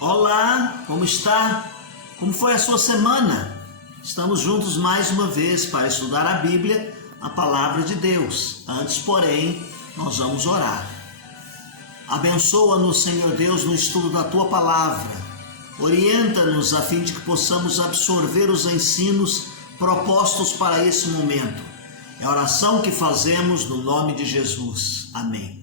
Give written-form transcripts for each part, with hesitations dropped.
Olá, como está? Como foi a sua semana? Estamos juntos mais uma vez para estudar a Bíblia, a Palavra de Deus. Antes, porém, nós vamos orar. Abençoa-nos, Senhor Deus, no estudo da Tua Palavra. Orienta-nos a fim de que possamos absorver os ensinos propostos para esse momento. É a oração que fazemos no nome de Jesus. Amém.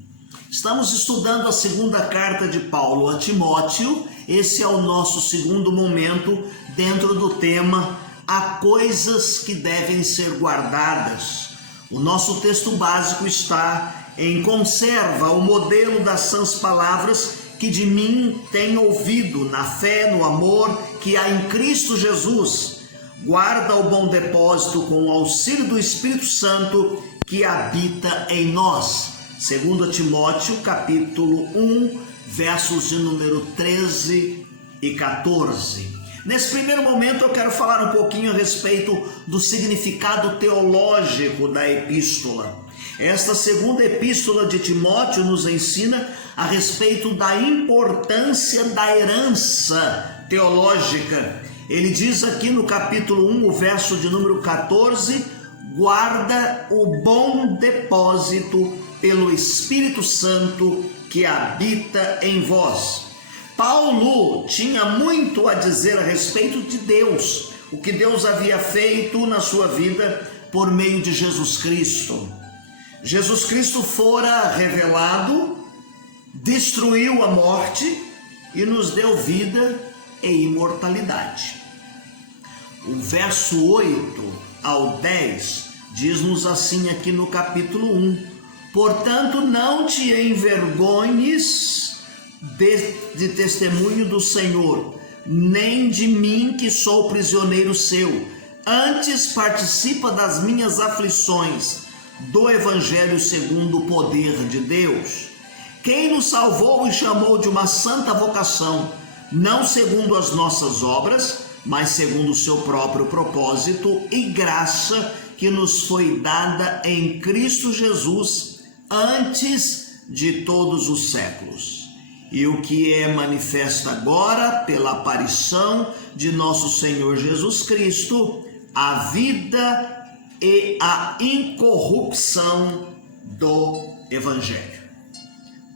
Estamos estudando a segunda carta de Paulo a Timóteo. Esse é o nosso segundo momento dentro do tema Há coisas que devem ser guardadas. O nosso texto básico está em Conserva o modelo das sãs palavras que de mim tem ouvido na fé, no amor que há em Cristo Jesus. Guarda o bom depósito com o auxílio do Espírito Santo que habita em nós. 2 Timóteo, capítulo 1, versos de número 13 e 14. Nesse primeiro momento eu quero falar um pouquinho a respeito do significado teológico da epístola. Esta segunda epístola de Timóteo nos ensina a respeito da importância da herança teológica. Ele diz aqui no capítulo 1, o verso de número 14, guarda o bom depósito pelo Espírito Santo que habita em vós. Paulo tinha muito a dizer a respeito de Deus, o que Deus havia feito na sua vida por meio de Jesus Cristo. Jesus Cristo fora revelado, destruiu a morte e nos deu vida e imortalidade. O verso 8 ao 10 diz-nos assim aqui no capítulo 1: portanto, não te envergonhes de testemunho do Senhor, nem de mim que sou prisioneiro seu. Antes participa das minhas aflições, do Evangelho segundo o poder de Deus. Quem nos salvou e chamou de uma santa vocação, não segundo as nossas obras, mas segundo o seu próprio propósito e graça que nos foi dada em Cristo Jesus antes de todos os séculos. E o que é manifesto agora pela aparição de nosso Senhor Jesus Cristo, a vida e a incorrupção do Evangelho.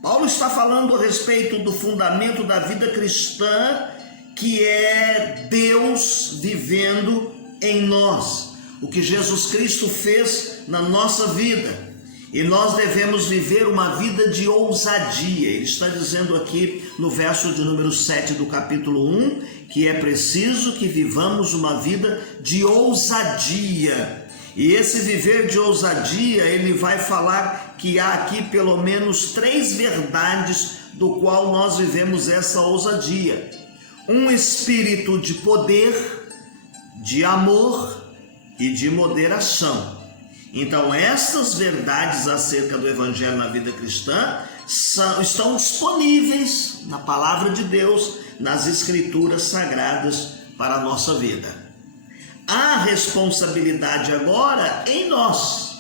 Paulo está falando a respeito do fundamento da vida cristã, que é Deus vivendo em nós, o que Jesus Cristo fez na nossa vida. E nós devemos viver uma vida de ousadia. Ele está dizendo aqui no verso de número 7 do capítulo 1, que é preciso que vivamos uma vida de ousadia. E esse viver de ousadia, ele vai falar que há aqui pelo menos 3 verdades do qual nós vivemos essa ousadia. Um espírito de poder, de amor e de moderação. Então, estas verdades acerca do Evangelho na vida cristã estão disponíveis na Palavra de Deus, nas Escrituras Sagradas para a nossa vida. Há responsabilidade agora em nós.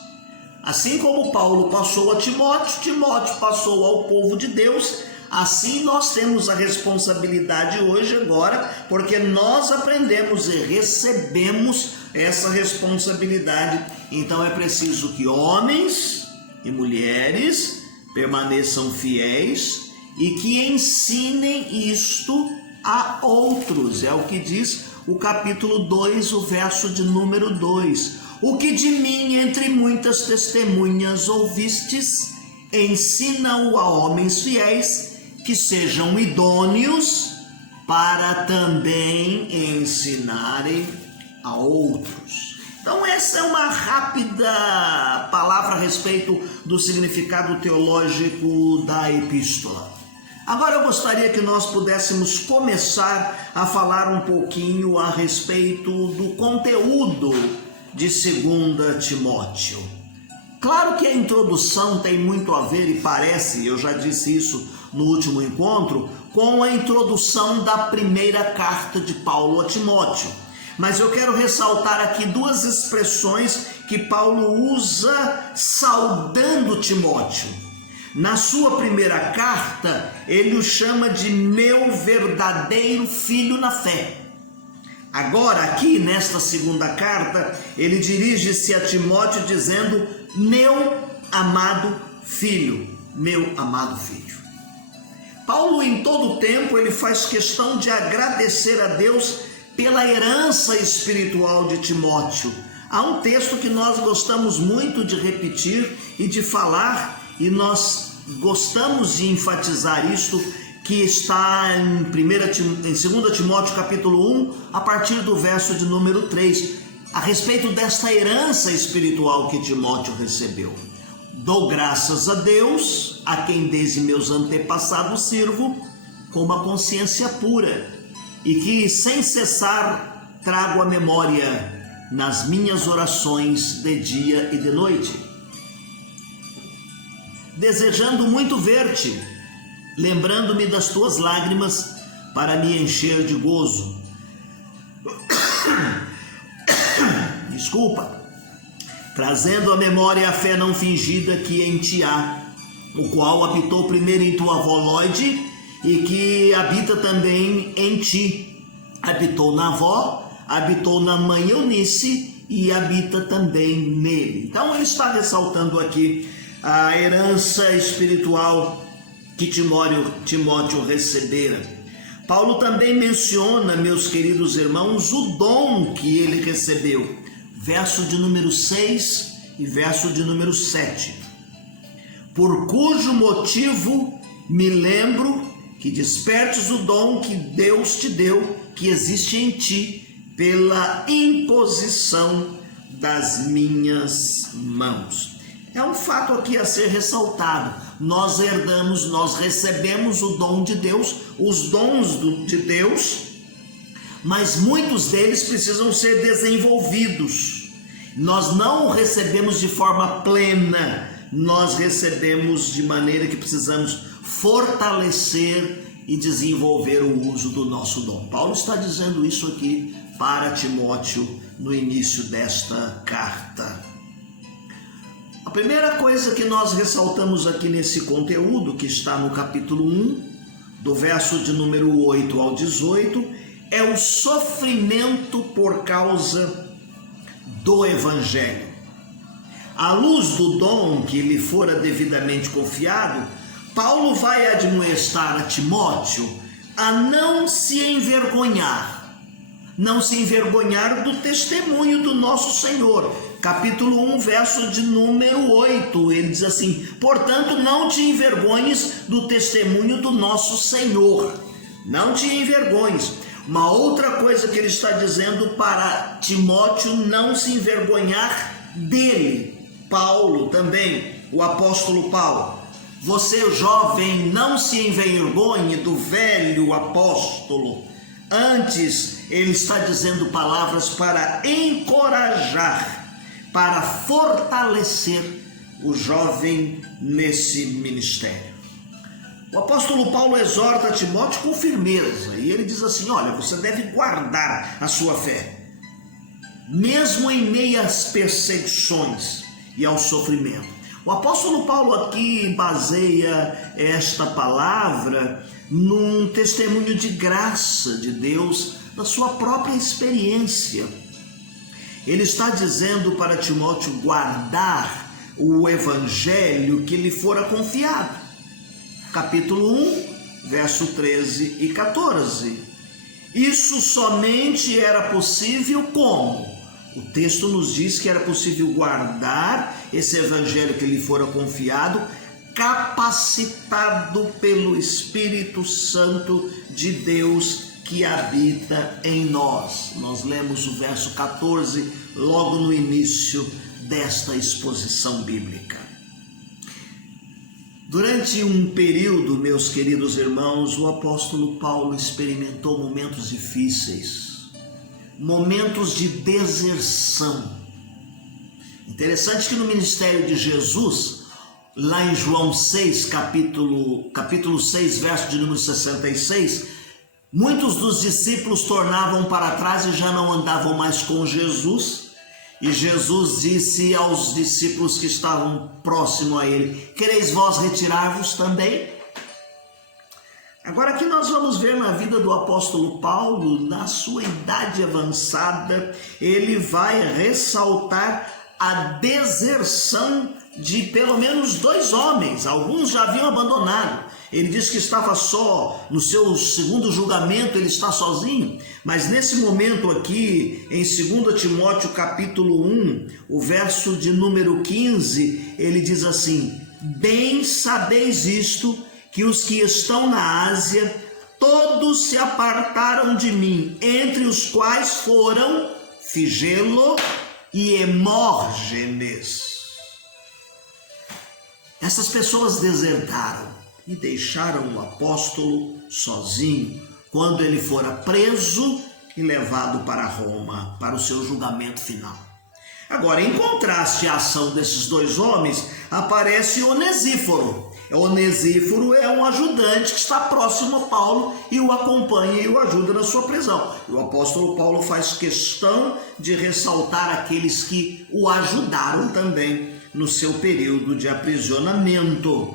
Assim como Paulo passou a Timóteo, Timóteo passou ao povo de Deus, assim nós temos a responsabilidade hoje agora, porque nós aprendemos e recebemos essa responsabilidade. Então é preciso que homens e mulheres permaneçam fiéis e que ensinem isto a outros. É o que diz o capítulo 2, o verso de número 2. O que de mim entre muitas testemunhas ouvistes, ensina-o a homens fiéis que sejam idôneos para também ensinarem a outros. Então essa é uma rápida palavra a respeito do significado teológico da epístola. Agora eu gostaria que nós pudéssemos começar a falar um pouquinho a respeito do conteúdo de 2 Timóteo. Claro que a introdução tem muito a ver, e parece, eu já disse isso no último encontro, com a introdução da primeira carta de Paulo a Timóteo. Mas eu quero ressaltar aqui 2 expressões que Paulo usa saudando Timóteo. Na sua primeira carta, ele o chama de meu verdadeiro filho na fé. Agora, aqui nesta segunda carta, ele dirige-se a Timóteo dizendo: meu amado filho, meu amado filho. Paulo, em todo o tempo, ele faz questão de agradecer a Deus pela herança espiritual de Timóteo. Há um texto que nós gostamos muito de repetir e de falar, e nós gostamos de enfatizar isto, que está em 2 Timóteo capítulo 1, a partir do verso de número 3, a respeito desta herança espiritual que Timóteo recebeu. Dou graças a Deus, a quem desde meus antepassados sirvo, com uma consciência pura, e que sem cessar trago à memória nas minhas orações de dia e de noite, desejando muito ver-te, lembrando-me das tuas lágrimas para me encher de gozo. Desculpa. Trazendo à memória a fé não fingida que em ti há, o qual habitou primeiro em tua avó Lóide e que habita também em ti. Habitou na avó, habitou na mãe Eunice e habita também nele. Então ele está ressaltando aqui a herança espiritual que Timóteo recebera. Paulo também menciona, meus queridos irmãos, o dom que ele recebeu. Verso de número 6 e verso de número 7. Por cujo motivo me lembro que despertes o dom que Deus te deu, que existe em ti, pela imposição das minhas mãos. É um fato aqui a ser ressaltado. Nós herdamos, nós recebemos o dom de Deus, os dons de Deus, mas muitos deles precisam ser desenvolvidos. Nós não o recebemos de forma plena, nós recebemos de maneira que precisamos fortalecer e desenvolver o uso do nosso dom. Paulo está dizendo isso aqui para Timóteo no início desta carta. A primeira coisa que nós ressaltamos aqui nesse conteúdo, que está no capítulo 1, do verso de número 8 ao 18, é o sofrimento por causa do Evangelho. À luz do dom que lhe fora devidamente confiado, Paulo vai admoestar a Timóteo a não se envergonhar do testemunho do nosso Senhor. Capítulo 1, verso de número 8, ele diz assim: portanto, não te envergonhes do testemunho do nosso Senhor. Não te envergonhes. Uma outra coisa que ele está dizendo para Timóteo não se envergonhar dele. Paulo também, o apóstolo Paulo. Você, jovem, não se envergonhe do velho apóstolo. Antes, ele está dizendo palavras para encorajar, para fortalecer o jovem nesse ministério. O apóstolo Paulo exorta Timóteo com firmeza, e ele diz assim: olha, você deve guardar a sua fé, mesmo em meio às perseguições e ao sofrimento. O apóstolo Paulo aqui baseia esta palavra num testemunho de graça de Deus, da sua própria experiência. Ele está dizendo para Timóteo guardar o evangelho que lhe fora confiado. Capítulo 1, verso 13 e 14. Isso somente era possível como? O texto nos diz que era possível guardar esse evangelho que lhe fora confiado, capacitado pelo Espírito Santo de Deus que habita em nós. Nós lemos o verso 14 logo no início desta exposição bíblica. Durante um período, meus queridos irmãos, o apóstolo Paulo experimentou momentos difíceis, momentos de deserção. Interessante que no ministério de Jesus, lá em João 6, capítulo 6, verso de número 66, muitos dos discípulos tornavam para trás e já não andavam mais com Jesus, E Jesus disse aos discípulos que estavam próximo a ele: quereis vós retirar-vos também? Agora aqui nós vamos ver na vida do apóstolo Paulo, na sua idade avançada, ele vai ressaltar a deserção de pelo menos 2 homens. Alguns já haviam abandonado. Ele diz que estava só, no seu segundo julgamento ele está sozinho, mas nesse momento aqui, em 2 Timóteo capítulo 1, o verso de número 15, ele diz assim: bem sabeis isto, que os que estão na Ásia, todos se apartaram de mim, entre os quais foram Figelo e Hemórgenes. Essas pessoas desertaram e deixaram o apóstolo sozinho quando ele fora preso e levado para Roma, para o seu julgamento final. Agora, em contraste à ação desses 2 homens, aparece Onesíforo. Onesíforo é um ajudante que está próximo a Paulo e o acompanha e o ajuda na sua prisão. E o apóstolo Paulo faz questão de ressaltar aqueles que o ajudaram também no seu período de aprisionamento.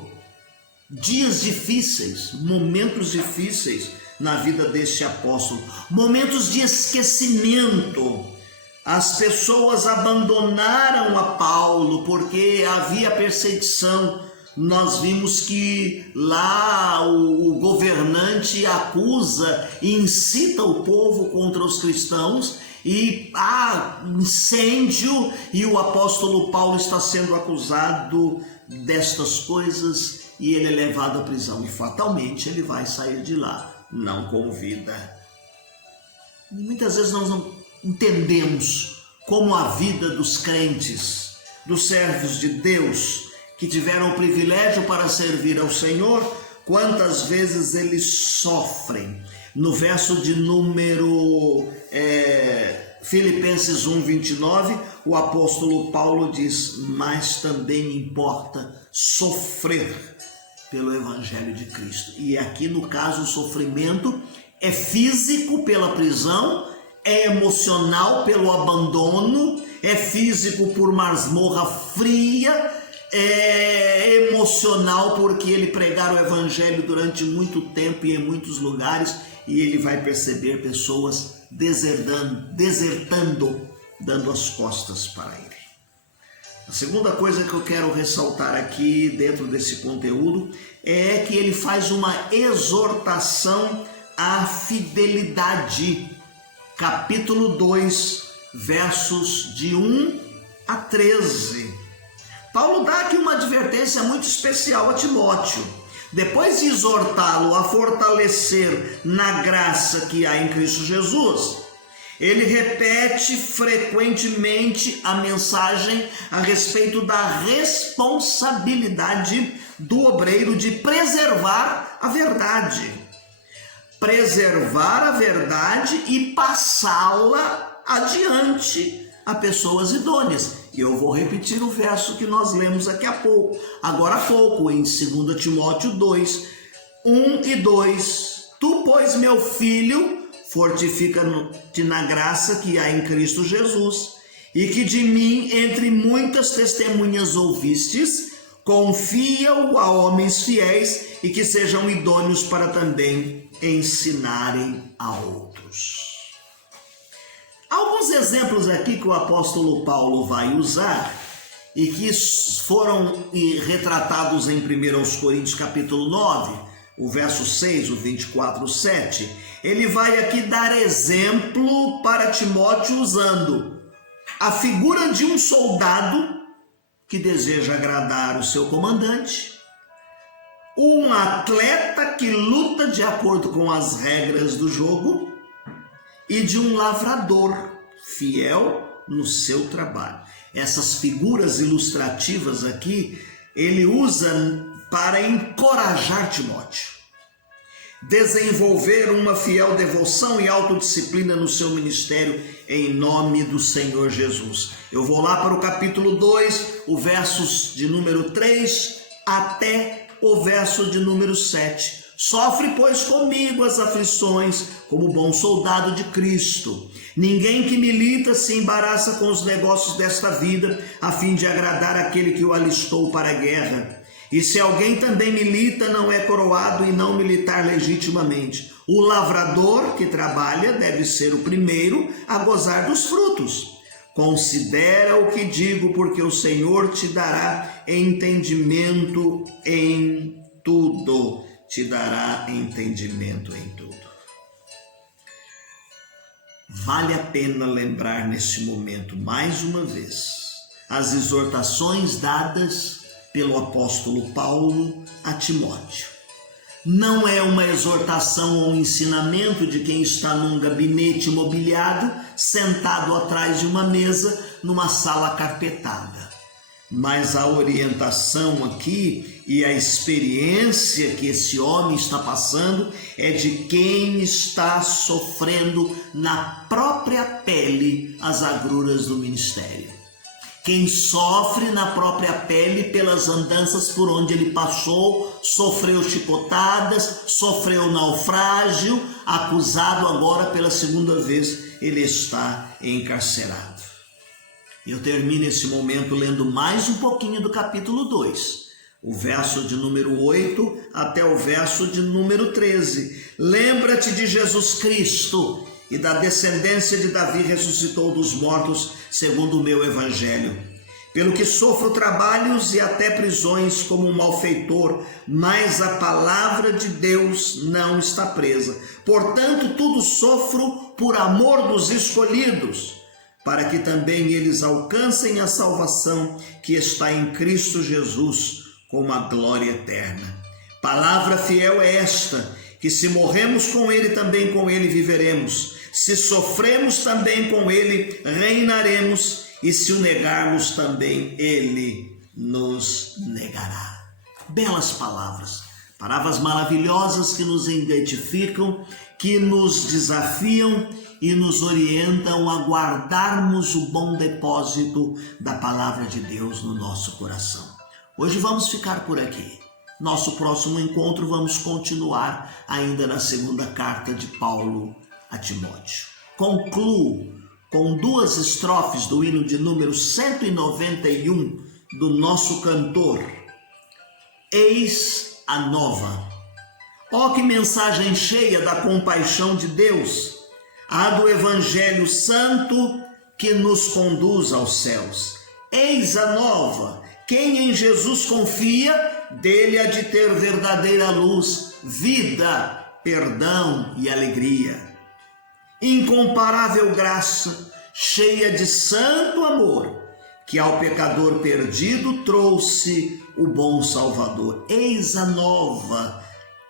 Dias difíceis, momentos difíceis na vida deste apóstolo, momentos de esquecimento. As pessoas abandonaram a Paulo porque havia perseguição. Nós vimos que lá o governante acusa e incita o povo contra os cristãos e há incêndio e o apóstolo Paulo está sendo acusado destas coisas e ele é levado à prisão e fatalmente ele vai sair de lá, não com vida. Muitas vezes nós não entendemos como a vida dos crentes, dos servos de Deus, que tiveram o privilégio para servir ao Senhor, quantas vezes eles sofrem. No verso de número Filipenses 1:29, o apóstolo Paulo diz: mas também me importa sofrer pelo Evangelho de Cristo. E aqui no caso o sofrimento é físico pela prisão, é emocional pelo abandono, é físico por masmorra fria, é emocional porque ele pregar o Evangelho durante muito tempo e em muitos lugares, e ele vai perceber pessoas desertando, dando as costas para ele. A segunda coisa que eu quero ressaltar aqui dentro desse conteúdo é que ele faz uma exortação à fidelidade. Capítulo 2, versos de 1 a 13. Paulo dá aqui uma advertência muito especial a Timóteo. Depois de exortá-lo a fortalecer na graça que há em Cristo Jesus, ele repete frequentemente a mensagem a respeito da responsabilidade do obreiro de preservar a verdade. Preservar a verdade e passá-la adiante a pessoas idôneas. E eu vou repetir o verso que nós lemos agora há pouco, em 2 Timóteo 2, 1 e 2. Tu, pois, meu filho, fortifica-te na graça que há em Cristo Jesus, e que de mim, entre muitas testemunhas ouvistes, confia-o a homens fiéis e que sejam idôneos para também ensinarem a outros. Alguns exemplos aqui que o apóstolo Paulo vai usar e que foram retratados em 1 Coríntios capítulo 9, o verso 6, o 24, 7, ele vai aqui dar exemplo para Timóteo usando a figura de um soldado que deseja agradar o seu comandante, um atleta que luta de acordo com as regras do jogo e de um lavrador fiel no seu trabalho. Essas figuras ilustrativas aqui, ele usa para encorajar Timóteo, desenvolver uma fiel devoção e autodisciplina no seu ministério em nome do Senhor Jesus. Eu vou lá para o capítulo 2, o versos de número 3 até o verso de número 7. Sofre, pois, comigo as aflições, como bom soldado de Cristo. Ninguém que milita se embaraça com os negócios desta vida, a fim de agradar aquele que o alistou para a guerra. E se alguém também milita, não é coroado e não militar legitimamente. O lavrador que trabalha deve ser o primeiro a gozar dos frutos. Considera o que digo, porque o Senhor te dará entendimento em tudo. Te dará entendimento em tudo. Vale a pena lembrar neste momento, mais uma vez, as exortações dadas pelo apóstolo Paulo a Timóteo. Não é uma exortação ou um ensinamento de quem está num gabinete mobiliado, sentado atrás de uma mesa, numa sala carpetada. Mas a orientação aqui e a experiência que esse homem está passando é de quem está sofrendo na própria pele as agruras do ministério. Quem sofre na própria pele pelas andanças por onde ele passou, sofreu chicotadas, sofreu naufrágio, acusado agora pela segunda vez, ele está encarcerado. Eu termino esse momento lendo mais um pouquinho do capítulo 2, o verso de número 8 até o verso de número 13. Lembra-te de Jesus Cristo e da descendência de Davi ressuscitou dos mortos, segundo o meu evangelho. Pelo que sofro trabalhos e até prisões como um malfeitor, mas a palavra de Deus não está presa. Portanto, tudo sofro por amor dos escolhidos, para que também eles alcancem a salvação que está em Cristo Jesus, com a glória eterna. Palavra fiel é esta, que se morremos com ele, também com ele viveremos. Se sofremos, também com ele reinaremos, e se o negarmos, também ele nos negará. Belas palavras, palavras maravilhosas que nos identificam, que nos desafiam e nos orientam a guardarmos o bom depósito da palavra de Deus no nosso coração. Hoje vamos ficar por aqui. Nosso próximo encontro vamos continuar ainda na segunda carta de Paulo a Timóteo. Concluo com duas estrofes do hino de número 191 do nosso cantor. Eis a nova. Ó, que mensagem cheia da compaixão de Deus, a do Evangelho Santo que nos conduz aos céus. Eis a nova. Quem em Jesus confia, dele há de ter verdadeira luz, vida, perdão e alegria. Incomparável graça, cheia de santo amor, que ao pecador perdido trouxe o bom Salvador. Eis a nova.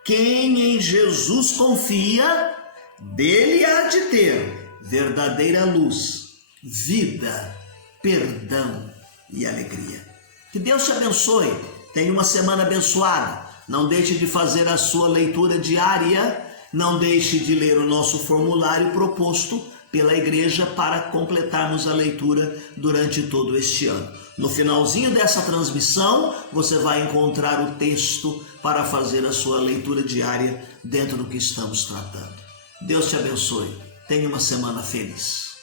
Quem em Jesus confia, dele há de ter verdadeira luz, vida, perdão e alegria. Que Deus te abençoe. Tenha uma semana abençoada. Não deixe de fazer a sua leitura diária. Não deixe de ler o nosso formulário proposto pela igreja para completarmos a leitura durante todo este ano. No finalzinho dessa transmissão, você vai encontrar o texto para fazer a sua leitura diária dentro do que estamos tratando. Deus te abençoe. Tenha uma semana feliz.